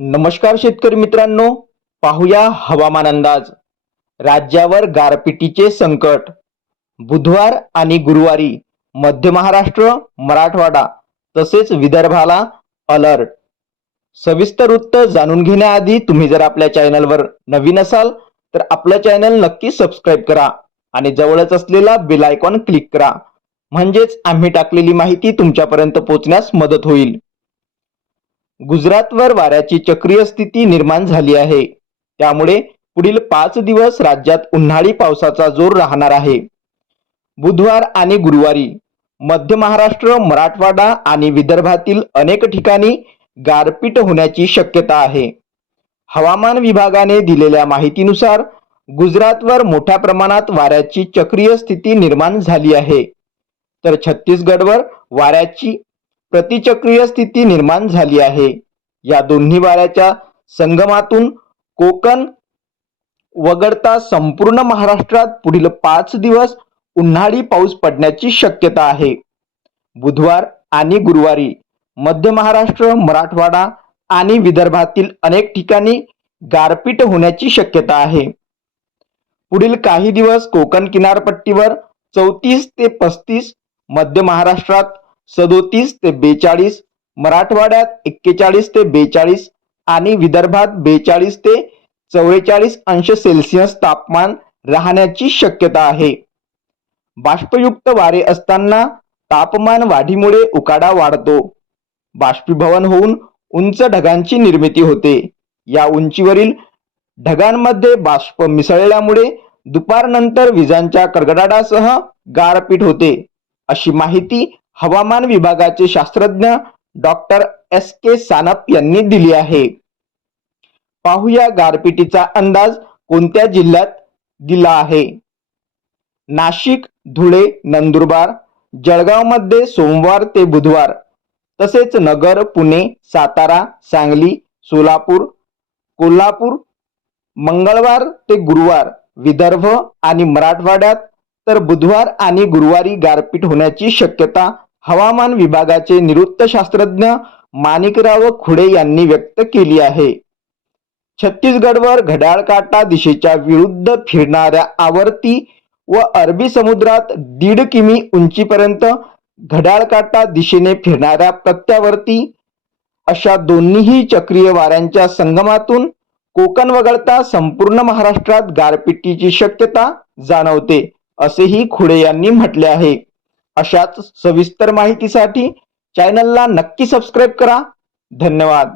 नमस्कार शेतकरी मित्रांनो पाहूया हवामान अंदाज. राज्यावर गारपिटीचे संकट. बुधवार आणि गुरुवारी मध्य महाराष्ट्र मराठवाडा तसेच विदर्भाला अलर्ट. सविस्तर वृत्त जाणून घेण्याआधी तुम्ही जर आपल्या चॅनलवर नवीन असाल तर आपलं चॅनल नक्की सबस्क्राईब करा आणि जवळच असलेला बेल आयकॉन क्लिक करा. म्हणजेच आम्ही टाकलेली माहिती तुमच्यापर्यंत पोहोचण्यास मदत होईल. गुजरातवर वाऱ्याची चक्रीय स्थिती निर्माण झाली आहे. त्यामुळे पुढील पाच दिवस राज्यात उन्हाळी पावसाचा जोर राहणार आहे. बुधवार आणि गुरुवारी मध्य महाराष्ट्र मराठवाडा आणि विदर्भातील अनेक ठिकाणी गारपीट होण्याची शक्यता आहे. हवामान विभागाने दिलेल्या माहितीनुसार गुजरातवर मोठ्या प्रमाणात वाऱ्याची चक्रीय स्थिती निर्माण झाली आहे. तर छत्तीसगडवर वाऱ्याची प्रतिचक्रीय स्थिती निर्माण झाली आहे. या दोन्ही वाऱ्याच्या संगमातून कोकण वगळता संपूर्ण महाराष्ट्रात पुढील पाच दिवस उन्हाळी पाऊस पडण्याची शक्यता आहे. बुधवार आणि गुरुवारी मध्य महाराष्ट्र मराठवाडा आणि विदर्भातील अनेक ठिकाणी गारपीट होण्याची शक्यता आहे. पुढील काही दिवस कोकण किनारपट्टीवर चौतीस ते पस्तीस मध्य महाराष्ट्रात सदोतीस ते बेचाळीस मराठवाड्यात एक्केचाळीस ते बेचाळीस आणि विदर्भात बेचाळीस ते चौवेचाळीस अंश सेल्सिअस तापमान राहण्याची शक्यता आहे. बाष्पयुक्त वारे असताना तापमान वाढीमुळे उकाडा वाढतो. बाष्पीभवन होऊन उंच ढगांची निर्मिती होते. या उंचीवरील ढगांमध्ये बाष्प मिसळल्यामुळे दुपारनंतर विजांच्या कडकडाटासह गारपीट होते. अशी माहिती हवामान विभागाचे शास्त्रज्ञ डॉक्टर एस के सानप यांनी दिली आहे. पाहूया गारपिटीचा अंदाज कोणत्या जिल्ह्यात दिला आहे. नाशिक धुळे नंदुरबार जळगावमध्ये सोमवार ते बुधवार तसेच नगर पुणे सातारा सांगली सोलापूर कोल्हापूर मंगळवार ते गुरुवार विदर्भ आणि मराठवाड्यात तर बुधवार आणि गुरुवारी गारपीट होण्याची शक्यता हवामान विभागाचे निवृत्त शास्त्रज्ञ माणिकराव खुडे यांनी व्यक्त केली आहे. छत्तीसगडवर घड्याळ काटा दिशेच्या विरुद्ध फिरणाऱ्या आवर्ती व अरबी समुद्रात दीड किमी उंचीपर्यंत घड्याळ काटा दिशेने फिरणाऱ्या प्रत्यावर्ती अशा दोन्हीही चक्रीय वाऱ्यांच्या संगमातून कोकण वगळता संपूर्ण महाराष्ट्रात गारपिटीची शक्यता जाणवते असेही खुडे यांनी म्हटले आहे. अशाच सविस्तर माहितीसाठी चॅनलला नक्की सबस्क्राईब करा. धन्यवाद.